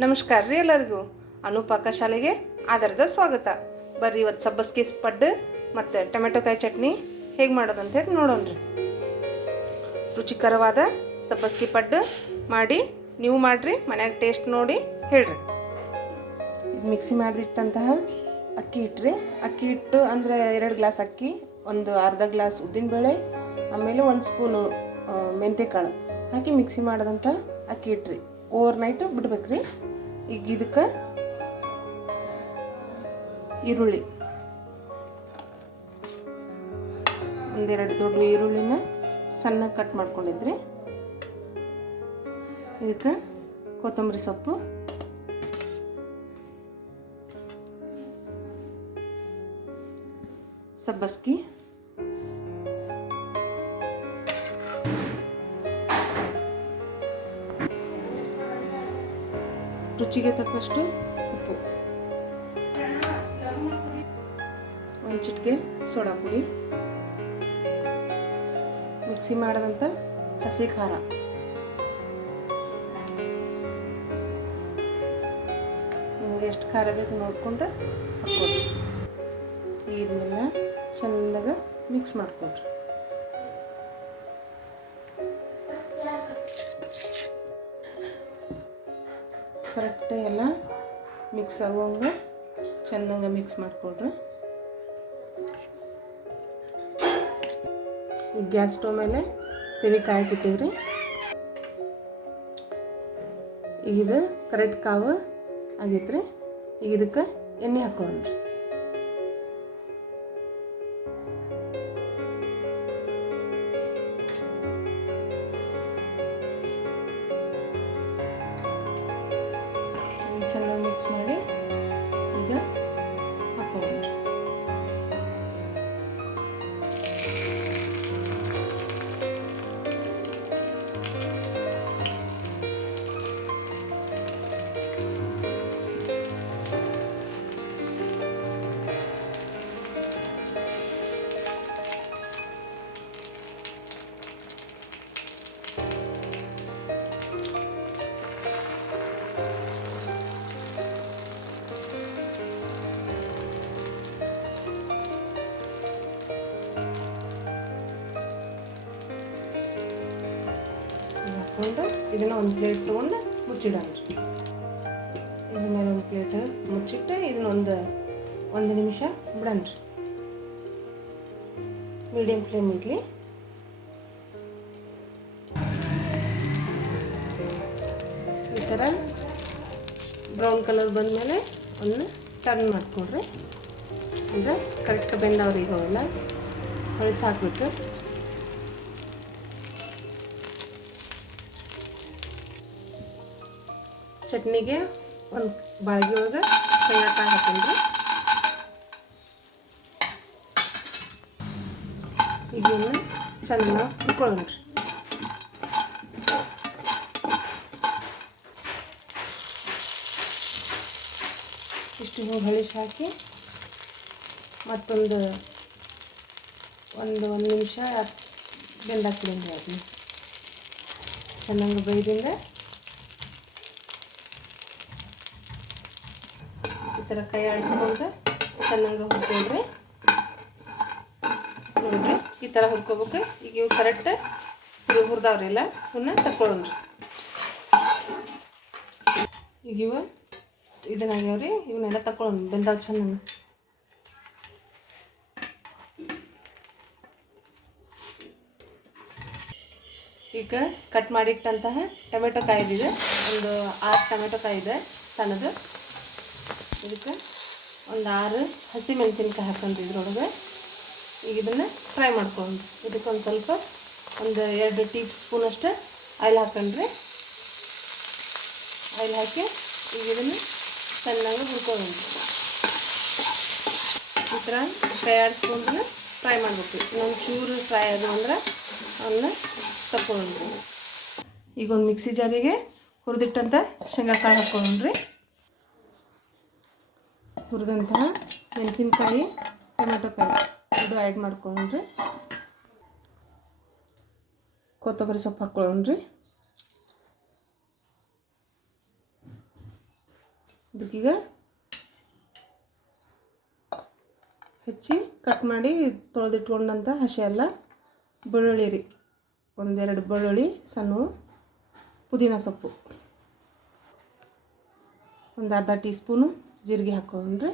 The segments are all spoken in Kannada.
ನಮಸ್ಕಾರ ರೀ ಎಲ್ಲರಿಗೂ. ಅನುಪಾಕ ಶಾಲೆಗೆ ಆಧಾರದ ಸ್ವಾಗತ. ಬರ್ರಿ ಇವತ್ತು ಸಬ್ಬಸ್ಗೆ ಪಡ್ಡು ಮತ್ತು ಟೊಮೆಟೊಕಾಯಿ ಚಟ್ನಿ ಹೇಗೆ ಮಾಡೋದು ಹೇಳಿ ರೀ. ರುಚಿಕರವಾದ ಸಬ್ಬಸ್ಗೆ ಪಡ್ಡು ಮಾಡಿ ನೀವು ಮಾಡಿರಿ, ಮನ್ಯಾಗ ಟೇಸ್ಟ್ ನೋಡಿ ಹೇಳ್ರಿ. ಮಿಕ್ಸಿ ಮಾಡಿಟ್ಟಂತಹ ಅಕ್ಕಿ ಇಟ್ರಿ ಅಕ್ಕಿ ಇಟ್ಟು ಅಂದರೆ ಎರಡು ಗ್ಲಾಸ್ ಅಕ್ಕಿ, ಒಂದು ಅರ್ಧ ಗ್ಲಾಸ್ ಉದ್ದಿನಬೇಳೆ ಆಮೇಲೆ ಒಂದು ಸ್ಪೂನು ಕಾಳು ಹಾಕಿ ಮಿಕ್ಸಿ ಮಾಡಿದಂಥ ಅಕ್ಕಿ ಹಿಟ್ರಿ. Over night ಬಿಡ್ಬೇಕ್ರಿ. ಈಗ ಇದಕ್ಕೆ ಈರುಳ್ಳಿ. ಒಂದೆರಡು ದೊಡ್ಡ ಈರುಳ್ಳಿನ ಸಣ್ಣ ಕಟ್ ಮಾಡ್ಕೊಂಡಿದ್ರಿ. ಇದಕ್ಕೆ ಕೊತ್ತಂಬರಿ ಸೊಪ್ಪು. ಸಬ್ಬಸ್ಗಿ. ರುಚಿಗೆ ತಕ್ಕಷ್ಟು ಉಪ್ಪು. ಒಂದು ಚಿಟಿಕೆ ಸೋಡಾ ಪುಡಿ. ಮಿಕ್ಸಿ ಮಾಡಿದಂಥ ಹಸಿ ಖಾರ. ನಿಮಗೆ ಎಷ್ಟು ಖಾರ ಬೇಕು ನೋಡ್ಕೊಂಡು ಹಾಕ್ಕೊಡ್ರಿ ಇದನ್ನೆಲ್ಲ ಚೆಂದಾಗ ಮಿಕ್ಸ್ ಮಾಡ್ಕೊಡ್ರಿ ಕರೆಕ್ಟ್ ಎಲ್ಲ ಮಿಕ್ಸ್ ಆಗುವಂಗೆ ಚೆನ್ನಾಗಿ ಮಿಕ್ಸ್ ಮಾಡಿಕೊಡ್ರಿ ಈ ಗ್ಯಾಸ್ ಸ್ಟವ್ ಮೇಲೆ ತಿಳಿ ಕಾಯಕ್ಕಿಟ್ಟಿವ್ರಿ ಈಗ ಇದು ಕರೆಕ್ಟ್ ಕಾವು ಆಗೈತ್ರಿ. ಈಗ ಇದಕ್ಕೆ ಎಣ್ಣೆ ಹಾಕೊಂಡ್ರಿ ಚೆನ್ನಾಗಿ ಮಿಕ್ಸ್ ಮಾಡಿ ಹಾಕ್ಕೊಂಡು ಇದನ್ನ ಒಂದು ಪ್ಲೇಟ್ ತೊಗೊಂಡು ಮುಚ್ಚಿಡಣ್ರಿ ಇದ್ರ ಮೇಲೆ ಒಂದು ಪ್ಲೇಟ್ ಮುಚ್ಚಿಟ್ಟು ಇದನ್ನ ಒಂದು ಒಂದು ನಿಮಿಷ ಬಿಡಣ್ರಿ ಮೀಡಿಯಮ್ ಫ್ಲೇಮ್ ಇರಲಿ. ಈ ಥರ ಬ್ರೌನ್ ಕಲರ್ ಬಂದಮೇಲೆ ಒಂದು ಟರ್ನ್ ಮಾಡ್ಕೊಡ್ರಿ. ಅಂದರೆ ಕರೆಕ್ಟ್ ಬೆಂದವ್ರಿ ಈಗ ಅವೆಲ್ಲ ಚಟ್ನಿಗೆ ಒಂದು ಬಾಳ್ಗಿ ಒಳಗೆ ಶೇಂಗಾಕಾಯಿ ಹಾಕೊಂಡ್ರಿ ಇದನ್ನ ಚೆನ್ನಾಗಿ ಹುರ್ಕೊಳ್ಳೋಣ್ರಿ ಇಷ್ಟು ಹಳಿಸಿ ಹಾಕಿ ಮತ್ತೊಂದು ಒಂದು ಒಂದು ನಿಮಿಷ ಬೆಂದಾಕ್ಬಿಡಿ ಅದನ್ನ ಚೆನ್ನಾಗಿ ಬೈದಿಂದ ಥರ ಕೈ ಆಡಿಸ್ಕೊಂಡು ಚೆನ್ನಾಗಿ ಹುರ್ಕೊಂಡ್ರೆ ನೋಡ್ರಿ, ಈ ಥರ ಹುರ್ಕೋಬೇಕು. ಈಗ ಇವು ಕರೆಕ್ಟ್ ಇವು ಹುರಿದವ್ರಿ ಇಲ್ಲ? ಇವನ್ನ ತಗೊಳ್ಳೋಣ್ರಿ ಈಗ ಇವು ಇದನ್ನಾಗ್ಯಾವ್ರಿ, ಇವನ್ನೆಲ್ಲ ತಗೊಳ್ಳೋಣ ಬೆಂದಾವ್ ಚೆನ್ನಾಗಿ ಈಗ ಕಟ್ ಮಾಡಿಟ್ಟಂತಹ ಟೊಮೆಟೊ ಕಾಯಿ ಇದೆ ಒಂದು ಆರು ಟೊಮೆಟೊ ಕಾಯಿ ಇದೆ ಸಣ್ಣದು. ಇದಕ್ಕೆ ಒಂದು ಆರು ಹಸಿ ಮೆಣಸಿನ್ಕಾಯಿ ಹಾಕೊಂಡ್ರಿ ಇದ್ರೊಳಗೆ ಈಗ ಇದನ್ನು ಫ್ರೈ ಮಾಡ್ಕೊಂಡು ಇದಕ್ಕೆ ಒಂದು ಸ್ವಲ್ಪ ಒಂದು ಎರಡು ಟೀ ಸ್ಪೂನಷ್ಟು ಆಯಿಲ್ ಹಾಕೊಂಡ್ರಿ ಆಯಿಲ್ ಹಾಕಿ ಈಗ ಇದನ್ನು ಚೆನ್ನಾಗಿ ಹುಡ್ಕೊಂಡು ಈ ಥರ ಫ್ರೈ ಆಡಿಸ್ಕೊಂಡ್ರೆ ಫ್ರೈ ಮಾಡಬೇಕು. ಇನ್ನೊಂದು ಚೂರು ಫ್ರೈ ಅದು ಅಂದ್ರೆ ಅವನ್ನ ತಗೊಂಡ್ರಿ ಈಗ ಒಂದು ಮಿಕ್ಸಿ ಜಾರಿಗೆ ಹುರಿದಿಟ್ಟಂತ ಶೇಂಗಾಕಾಯಿ ಹಾಕ್ಕೊಂಡ್ರಿ ಹುರಿದಂತಹ ಮೆಣಸಿನ್ಕಾಯಿ ಟೊಮೆಟೊಕಾಯಿ ಇದು ಆ್ಯಡ್ ಮಾಡ್ಕೊಂಡ್ರಿ. ಕೊತ್ತಂಬರಿ ಸೊಪ್ಪು ಹಾಕ್ಕೊಳ್ಳೋಣ್ರಿ ಇದಕ್ಕೀಗ ಹೆಚ್ಚಿ ಕಟ್ ಮಾಡಿ ತೊಳೆದಿಟ್ಕೊಂಡಂಥ ಹಸಿ ಎಲ್ಲ ಬೆಳ್ಳುಳ್ಳಿ ರೀ. ಒಂದೆರಡು ಬೆಳ್ಳುಳ್ಳಿ, ಸಣ್ಣ ಪುದೀನ ಸೊಪ್ಪು. ಒಂದು ಅರ್ಧ ಟೀ ಸ್ಪೂನು ಜೀರಿಗೆ ಹಾಕ್ಕೊಂಡ್ರಿ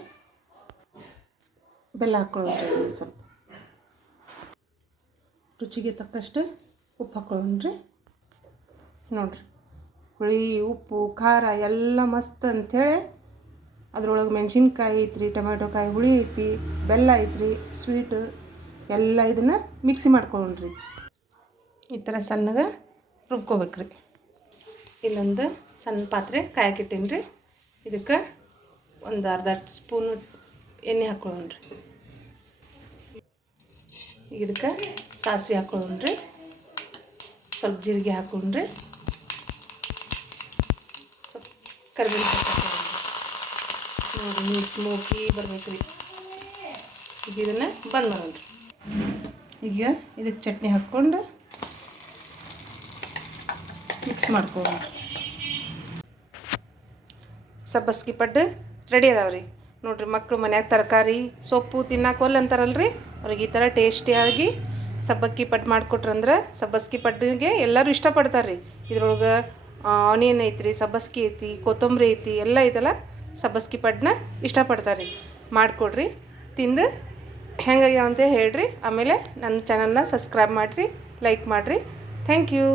ಬೆಲ್ಲ ಹಾಕ್ಕೊಳ್ಳೋಣ್ರಿ ಸ್ವಲ್ಪ. ರುಚಿಗೆ ತಕ್ಕಷ್ಟು ಉಪ್ಪು ಹಾಕ್ಕೊಳ್ಳೋಣ್ರಿ ನೋಡ್ರಿ. ಹುಳಿ, ಉಪ್ಪು, ಖಾರ ಎಲ್ಲ ಮಸ್ತ್ ಅಂಥೇಳಿ ಅದ್ರೊಳಗೆ ಮೆಣಸಿನ್ಕಾಯಿ ಐತ್ರಿ, ಟೊಮೆಟೊ ಕಾಯಿ ಹುಳಿ ಐತಿ, ಬೆಲ್ಲ ಐತ್ರಿ ಸ್ವೀಟು ಎಲ್ಲ ಇದನ್ನು ಮಿಕ್ಸಿ ಮಾಡ್ಕೊಳ್ಳೋಣ್ರಿ. ಈ ಥರ ಸಣ್ಣಗೆ ರುಬ್ಕೋಬೇಕ್ರಿ. ಇಲ್ಲೊಂದು ಸಣ್ಣ ಪಾತ್ರೆ ಕಾಯಕ್ಕಿಟ್ಟೀನಿ ರೀ ಇದಕ್ಕೆ ಒಂದು ಅರ್ಧ ಸ್ಪೂನು ಎಣ್ಣೆ ಹಾಕ್ಕೊಳ್ಳೋಣ್ರಿ ಈಗ ಇದಕ್ಕೆ ಸಾಸಿವೆ ಹಾಕ್ಕೊಳ್ಳೋಣ್ರಿ ಸ್ವಲ್ಪ ಜೀರಿಗೆ ಹಾಕ್ಕೊಂಡ್ರಿ ಸ್ವಲ್ಪ ಕರಿಬೇವು ನೋಡಿ, ನೀರು ಸ್ಮೋಕಿ ಬರ್ಬೇಕು ರೀ ಈಗ ಇದನ್ನು ಬಂದ್ ಮಾಡೋಣ್ರಿ. ಈಗ ಇದಕ್ಕೆ ಚಟ್ನಿ ಹಾಕ್ಕೊಂಡು ಮಿಕ್ಸ್ ಮಾಡ್ಕೊಳ್ಳೋಣ. ಸಬ್ಬಸ್ಗಿ ಪಡ್ಡು ರೆಡಿ ಅದಾವೆ ರೀ ನೋಡಿರಿ ಮಕ್ಕಳು ಮನ್ಯಾಗ ತರಕಾರಿ, ಸೊಪ್ಪು ತಿನ್ನಕ್ಕೆ ಅಂತಾರಲ್ಲ ಅಂತಾರಲ್ರಿ? ಅವ್ರಿಗೆ ಈ ಥರ ಟೇಸ್ಟಿಯಾಗಿ ಸಬ್ಬಕ್ಕಿ ಪಡ್ಡು ಮಾಡಿಕೊಟ್ರಂದ್ರೆ ಸಬ್ಬಸ್ಗಿ ಪಟ್ಟಿಗೆ ಎಲ್ಲರೂ ಇಷ್ಟಪಡ್ತಾರೆ ರೀ ಇದ್ರೊಳಗೆ ಆನಿಯನ್ ಐತ್ರಿ ಸಬ್ಬಸ್ಗಿ ಐತಿ, ಕೊತ್ತಂಬರಿ ಐತಿ, ಎಲ್ಲ ಐತಲ್ಲ ಸಬ್ಬಸ್ಗಿ ಪಡ್ನ ಇಷ್ಟಪಡ್ತಾರೆ ರೀ ಮಾಡಿಕೊಡ್ರಿ, ತಿಂದು ಹೆಂಗಾಗ್ಯಾವ ಅಂತ ಹೇಳ್ರಿ. ಆಮೇಲೆ ನನ್ನ ಚಾನಲ್ನ ಸಬ್ಸ್ಕ್ರೈಬ್ ಮಾಡಿರಿ ಲೈಕ್ ಮಾಡಿರಿ. Thank you